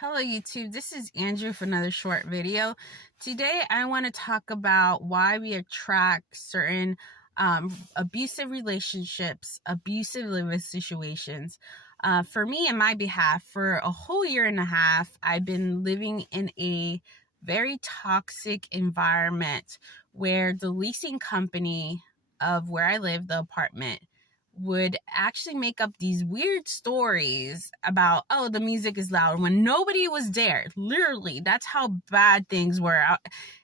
Hello YouTube, this is Andrew for another short video. Today I want to talk about why we attract certain abusive relationships, abusive living situations. For me, in my behalf, for a whole year and a half, I've been living in a very toxic environment where the leasing company of where I live, the apartment, would actually make up these weird stories about, oh, the music is loud when nobody was there. Literally, that's how bad things were.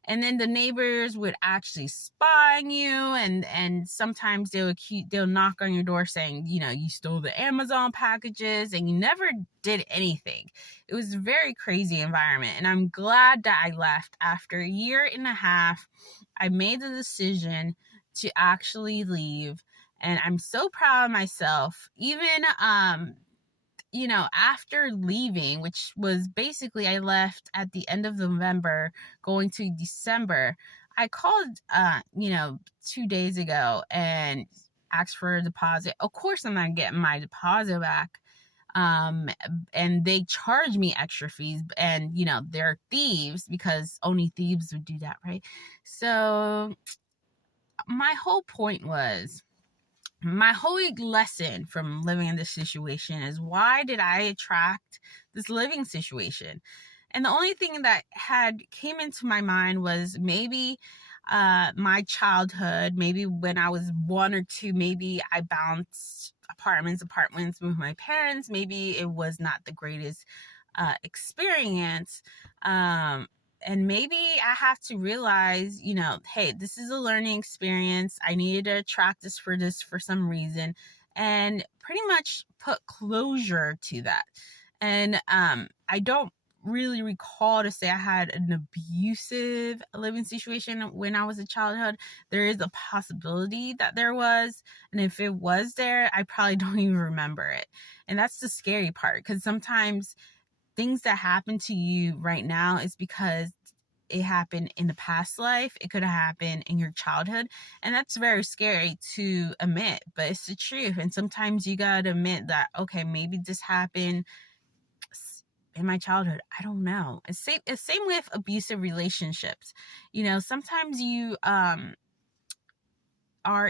And then the neighbors would actually spy on you, and sometimes they'll knock on your door saying, you stole the Amazon packages, and you never did anything. It was a very crazy environment, and I'm glad that I left after a year and a half. I made the decision to actually leave. And I'm so proud of myself. Even, after leaving, which was basically I left at the end of November going to December, I called, 2 days ago and asked for a deposit. Of course, I'm not getting my deposit back. And they charge me extra fees, and, they're thieves because only thieves would do that, right? So my whole point was, my whole lesson from living in this situation is, why did I attract this living situation? And the only thing that had came into my mind was maybe my childhood, maybe when I was 1 or 2, maybe I bounced apartments with my parents. Maybe it was not the greatest experience. And maybe I have to realize, hey, this is a learning experience. I needed to attract this for some reason, and pretty much put closure to that. And I don't really recall to say I had an abusive living situation when I was a childhood. There is a possibility that there was, and if it was there, I probably don't even remember it. And that's the scary part, because sometimes things that happen to you right now is because it happened in the past life. It could have happened in your childhood, and that's very scary to admit, but it's the truth. And sometimes you gotta admit that, okay, maybe this happened in my childhood. I don't know. It's same with abusive relationships. Sometimes you are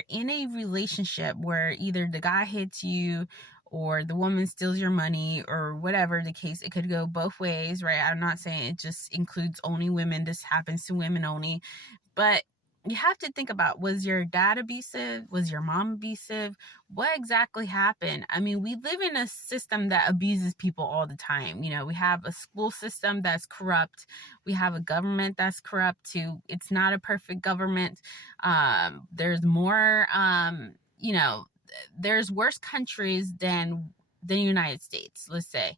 in a relationship where either the guy hits you or the woman steals your money, or whatever the case. It could go both ways, right? I'm not saying it just includes only women. This happens to women only. But you have to think about, was your dad abusive? Was your mom abusive? What exactly happened? I mean, we live in a system that abuses people all the time. We have a school system that's corrupt. We have a government that's corrupt too. It's not a perfect government. There's more, there's worse countries than the United States, let's say.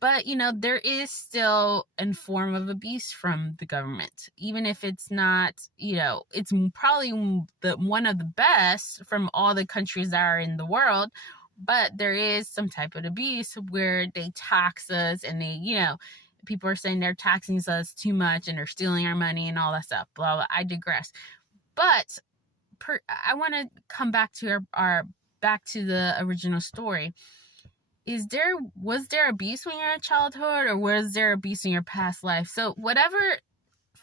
But, there is still a form of abuse from the government, even if it's not, it's probably one of the best from all the countries that are in the world. But there is some type of abuse where they tax us, and they, people are saying they're taxing us too much and they're stealing our money and all that stuff. Blah, blah. I digress. But I want to come back to back to the original story. Was there abuse when you're in childhood, or was there abuse in your past life? So whatever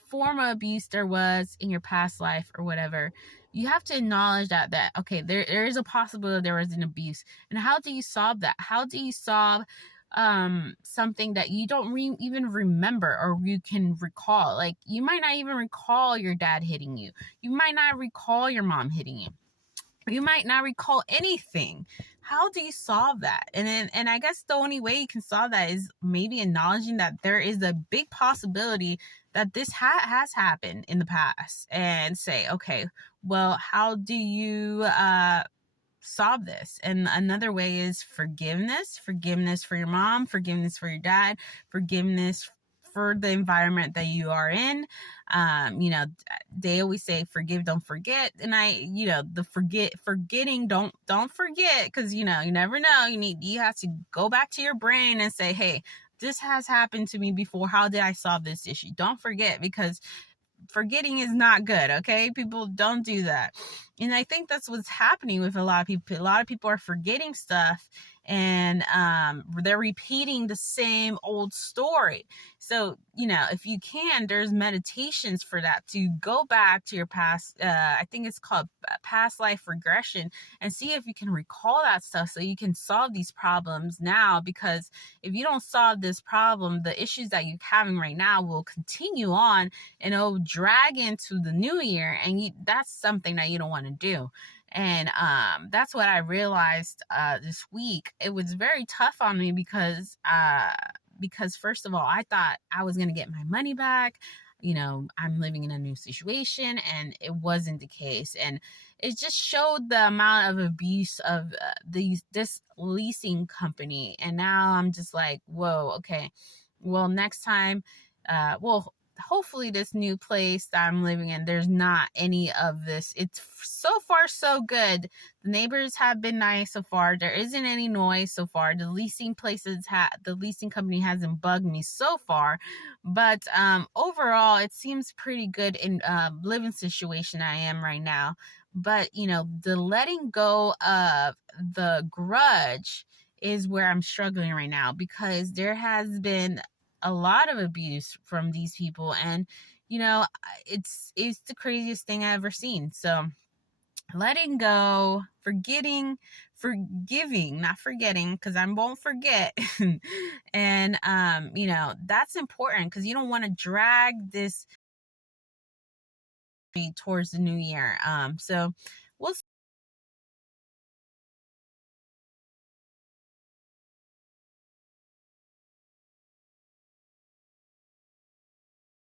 form of abuse there was in your past life or whatever, you have to acknowledge that okay, there is a possibility there was an abuse. And how do you solve that? How do you solve something that you don't even remember or you can recall? Like, you might not even recall your dad hitting you. You might not recall your mom hitting you. You might not recall anything. How do you solve that? And I guess the only way you can solve that is maybe acknowledging that there is a big possibility that this has happened in the past, and say, okay, well, how do you solve this? And another way is forgiveness for your mom, forgiveness for your dad, forgiveness for the environment that you are in. They always say forgive, don't forget. And forgetting, don't forget, because you never know. You have to go back to your brain and say, hey, this has happened to me before. How did I solve this issue? Don't forget, because forgetting is not good. Okay, people, don't do that. And I think that's what's happening with a lot of people. A lot of people are forgetting stuff, and they're repeating the same old story. So, if you can, there's meditations for that, to go back to your past. I think it's called past life regression, and see if you can recall that stuff so you can solve these problems now. Because if you don't solve this problem, the issues that you're having right now will continue on, and it'll drag into the new year, and that's something that you don't want to do. And that's what I realized this week. It was very tough on me because first of all, I thought I was going to get my money back. I'm living in a new situation, and it wasn't the case. And it just showed the amount of abuse of this leasing company. And now I'm just like, whoa, okay, well, next time, hopefully this new place that I'm living in, there's not any of this. It's so far so good. The neighbors have been nice so far. There isn't any noise so far. The leasing company hasn't bugged me so far. But overall, it seems pretty good in living situation I am right now. But the letting go of the grudge is where I'm struggling right now, because there has been a lot of abuse from these people, and it's the craziest thing I've ever seen. So letting go, forgiving, not forgetting, because I won't forget. And that's important, because you don't want to drag this towards the new year. So we'll